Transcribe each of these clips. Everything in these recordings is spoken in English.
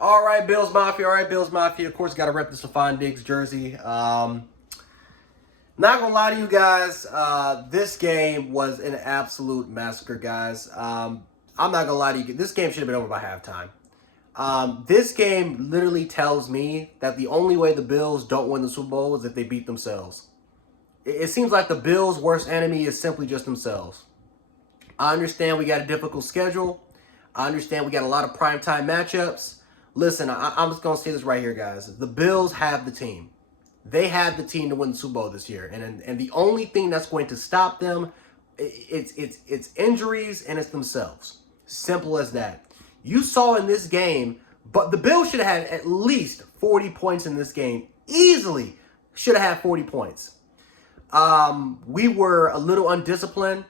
All right, Bills Mafia. All right, Bills Mafia. Of course, got to rep the Stephon Diggs jersey. Not gonna lie to you guys, this game was an absolute massacre, guys. I'm not gonna lie to you. This game should have been over by halftime. This game literally tells me that the only way the Bills don't win the Super Bowl is if they beat themselves. It seems like the Bills' worst enemy is simply just themselves. I understand we got a difficult schedule. I understand we got a lot of primetime matchups. Listen, I'm just going to say this right here, guys. The Bills have the team. They have the team to win the Super Bowl this year. And the only thing that's going to stop them, it's injuries and it's themselves. Simple as that. You saw in this game, but the Bills should have had at least 40 points in this game. Easily should have had 40 points. We were a little undisciplined.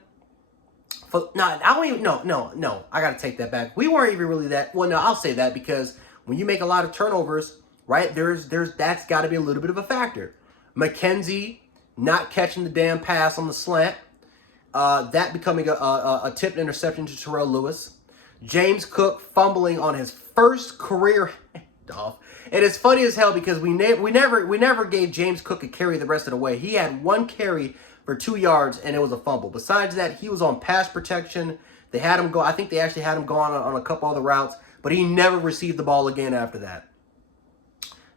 I don't even, no, I got to take that back. We weren't even really that, well, no, I'll say that because when you make a lot of turnovers, right, that's got to be a little bit of a factor. McKenzie not catching the damn pass on the slant, that becoming a tipped interception to Terrell Lewis. James Cook fumbling on his first career handoff. And it's funny as hell because we never gave James Cook a carry the rest of the way. He had one carry for 2 yards, and it was a fumble. Besides that, he was on pass protection. They had him go. I think they actually had him go on a couple other routes, but he never received the ball again after that.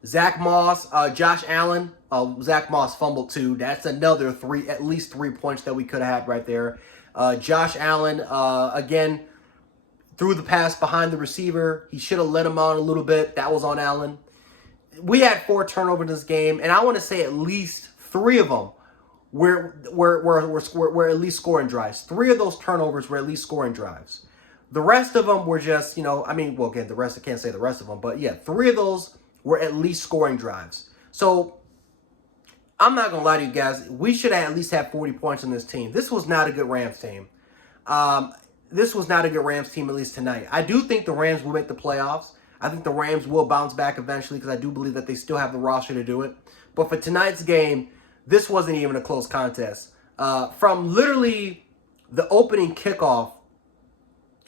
Zach Moss, Josh Allen, Zach Moss fumbled too. That's another at least 3 points that we could have had right there. Josh Allen, again, threw the pass behind the receiver. He should have let him on a little bit. That was on Allen. We had 4 turnovers in this game, and I want to say at least 3 of them were at least scoring drives. 3 of those turnovers were at least scoring drives. The rest of them were just, again, the rest, I can't say the rest of them, but yeah, 3 of those were at least scoring drives. So I'm not going to lie to you guys. We should have at least had 40 points in this team. This was not a good Rams team. This was not a good Rams team, at least tonight. I do think the Rams will make the playoffs. I think the Rams will bounce back eventually because I do believe that they still have the roster to do it. But for tonight's game, this wasn't even a close contest. From literally the opening kickoff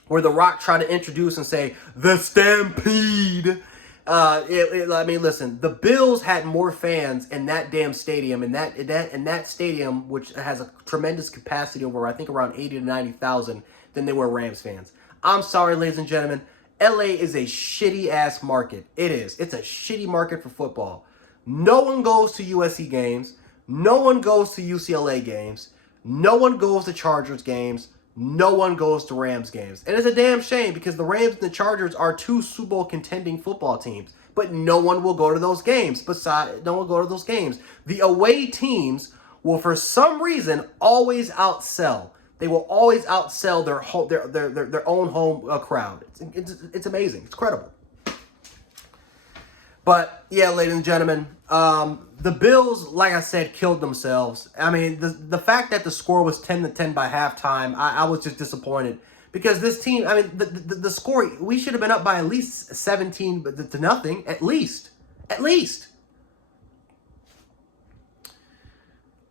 where The Rock tried to introduce and say, the Stampede. Listen, the Bills had more fans in that damn stadium, in that stadium, which has a tremendous capacity over, I think, around 80 to 90,000, than they were Rams fans. I'm sorry, ladies and gentlemen. LA is a shitty-ass market. It is. It's a shitty market for football. No one goes to USC games. No one goes to UCLA games. No one goes to Chargers games. No one goes to Rams games. And it's a damn shame because the Rams and the Chargers are 2 Super Bowl contending football teams. But no one will go to those games. No one will go to those games. The away teams will, for some reason, always outsell. They will always outsell their own home crowd. It's amazing. It's incredible. But yeah, ladies and gentlemen, the Bills, like I said, killed themselves. I mean, the fact that the score was 10-10 by halftime, I was just disappointed because this team. I mean, the score, we should have been up by at least 17 to nothing, at least.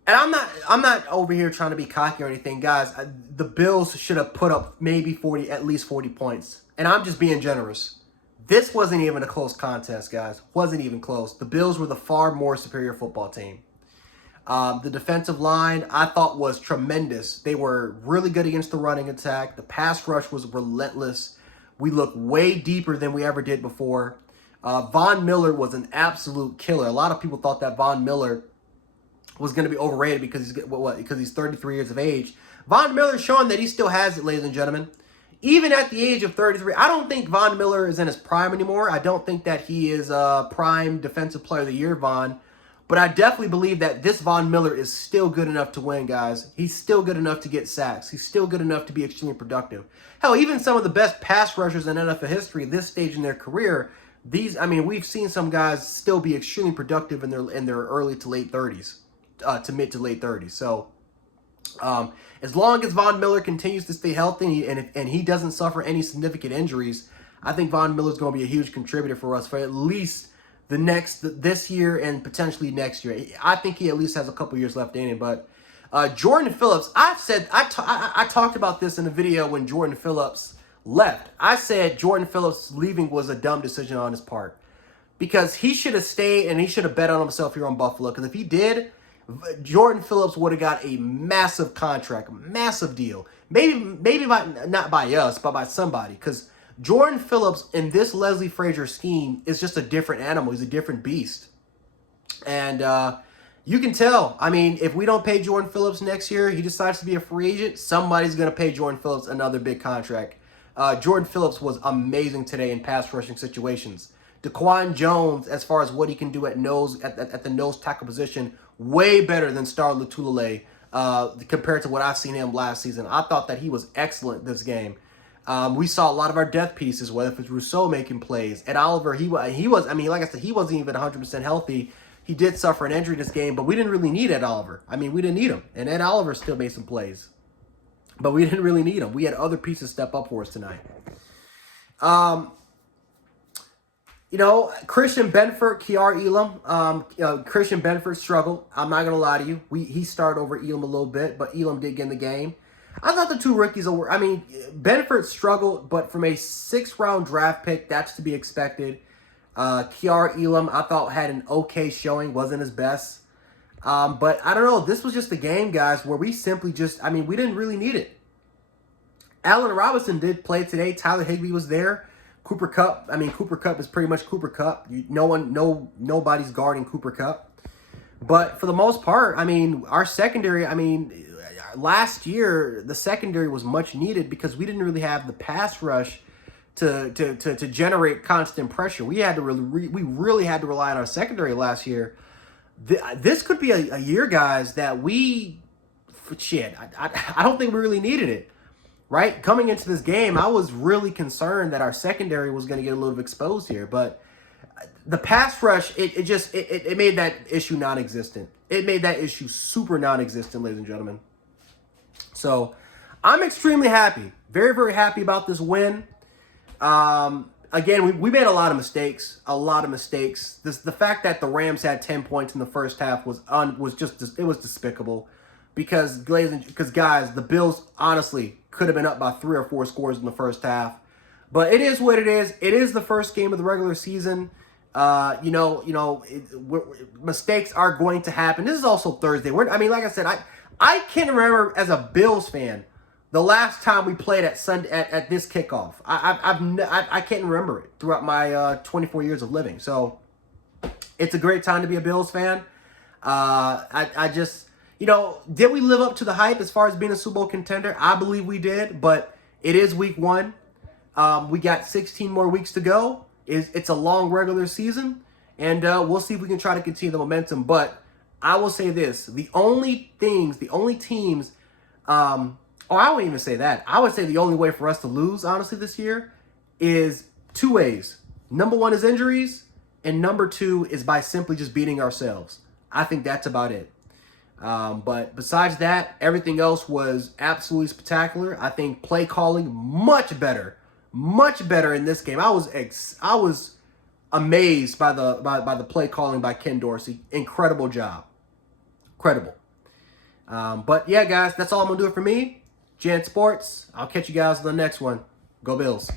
And I'm not over here trying to be cocky or anything, guys. The Bills should have put up maybe at least 40 points, and I'm just being generous. This wasn't even a close contest, guys. Wasn't even close. The Bills were the far more superior football team. The defensive line, I thought, was tremendous. They were really good against the running attack. The pass rush was relentless. We looked way deeper than we ever did before. Von Miller was an absolute killer. A lot of people thought that Von Miller was going to be overrated because he's 33 years of age. Von Miller's showing that he still has it, ladies and gentlemen. Even at the age of 33, I don't think Von Miller is in his prime anymore. I don't think that he is a prime defensive player of the year, Von. But I definitely believe that this Von Miller is still good enough to win, guys. He's still good enough to get sacks. He's still good enough to be extremely productive. Hell, even some of the best pass rushers in NFL history at this stage in their career, we've seen some guys still be extremely productive in their early to late 30s, to mid to late 30s. So, as long as Von Miller continues to stay healthy and he doesn't suffer any significant injuries, I think Von Miller is going to be a huge contributor for us for at least this year and potentially next year. I think he at least has a couple years left in him. But Jordan Phillips, I talked about this in a video when Jordan Phillips left. I said Jordan Phillips leaving was a dumb decision on his part because he should have stayed and he should have bet on himself here on Buffalo. Because if he did, Jordan Phillips would have got a massive contract, massive deal. Maybe not by us, but by somebody. Because Jordan Phillips in this Leslie Frazier scheme is just a different animal. He's a different beast. And you can tell. I mean, if we don't pay Jordan Phillips next year, he decides to be a free agent, somebody's going to pay Jordan Phillips another big contract. Jordan Phillips was amazing today in pass rushing situations. Daquan Jones, as far as what he can do at the nose tackle position, way better than Star Lotulelei compared to what I've seen him last season. I thought that he was excellent this game. We saw a lot of our depth pieces, whether it's Rousseau making plays. Ed Oliver, he was, I mean, like I said, he wasn't even 100% healthy. He did suffer an injury this game, but we didn't really need Ed Oliver. I mean, we didn't need him. And Ed Oliver still made some plays. But we didn't really need him. We had other pieces step up for us tonight. You know, Christian Benford, Kiar Elam. Christian Benford struggled. I'm not going to lie to you. He started over Elam a little bit, but Elam did get in the game. I thought the two rookies were, I mean, Benford struggled, but from a 6th-round draft pick, that's to be expected. Kiar Elam, I thought, had an okay showing, wasn't his best. But I don't know, this was just a game, guys, where we simply just, I mean, we didn't really need it. Allen Robinson did play today. Tyler Higbee was there. Cooper Kupp is pretty much Cooper Kupp. Nobody's guarding Cooper Kupp. But for the most part, I mean, our secondary, I mean, last year, the secondary was much needed because we didn't really have the pass rush to generate constant pressure. We really had to rely on our secondary last year. This could be a year, guys, that I don't think we really needed it. Right? Coming into this game, I was really concerned that our secondary was going to get a little exposed here. But the pass rush, it made that issue non-existent. It made that issue super non-existent, ladies and gentlemen. So I'm extremely happy. Very, very happy about this win. Again, we made a lot of mistakes. The fact that the Rams had 10 points in the first half was despicable. Because guys, the Bills honestly could have been up by 3 or 4 scores in the first half. But it is what it is. It is the first game of the regular season. Mistakes are going to happen. This is also Thursday. Like I said, I can't remember as a Bills fan the last time we played at this kickoff. I can't remember it throughout my 24 years of living. So it's a great time to be a Bills fan. Did we live up to the hype as far as being a Super Bowl contender? I believe we did, but it is week 1. We got 16 more weeks to go. It's a long regular season, and we'll see if we can try to continue the momentum. But I will say this, the only teams, I wouldn't even say that. I would say the only way for us to lose, honestly, this year is 2 ways. Number 1 is injuries, and number 2 is by simply just beating ourselves. I think that's about it. But besides that, everything else was absolutely spectacular. I think play calling much better in this game. I was amazed by the play calling by Ken Dorsey. Incredible job. Incredible. But yeah, guys, that's all I'm gonna do it for me. Jan Sports. I'll catch you guys on the next one. Go Bills.